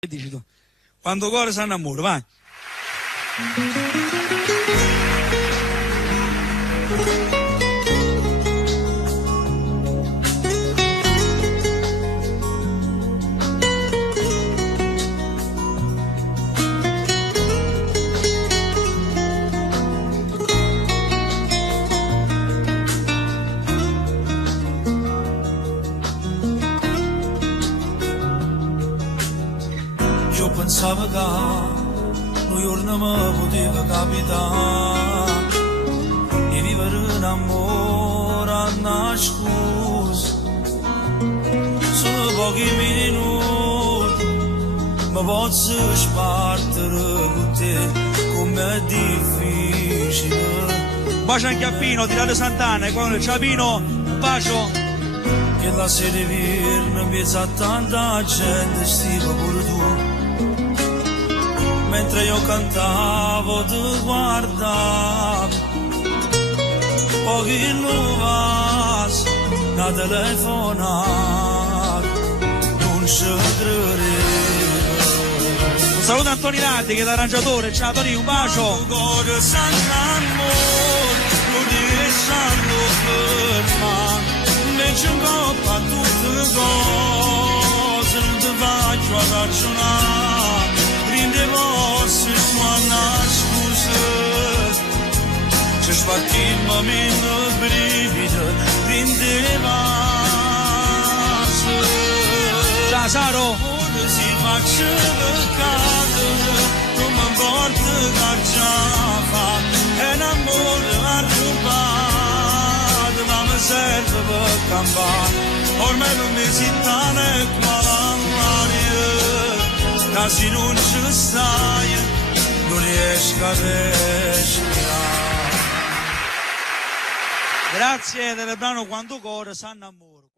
Che dici tu? Quando cuore si innamora, vai. Io pensavo che un giorno mi poteva capitare di vivere un amore a nascosto. Sono pochi minuti, ma posso spartere con te com'è difficile. Un bacio anche a Pino, tirate Sant'Anna, e quando c'è Pino, un bacio. Che la sera virna in mezzo a tanta gente stiva pure tu. Mentre io cantavo ti guardavo, pochi nuovas, una telefonata, non ci credevo. Un saluto a Toni Laddi che è l'arrangiatore, ciao Toni, un bacio. Cuore s'annamora, lo riesciamo fermare, invece un po' a tutte le cose, non ti faccio a ragionare. Prindevo se quando scusa ci spartimmo meno brivido prindeva se Ciao Saro. ora si faccia peccato come porta che già fa è un amore arrubato ma mi serve per campare ormai non mi si tane qua l'aria. Se non ci stai, non riesco a respirare. Grazie del brano Quando cuore si innamora.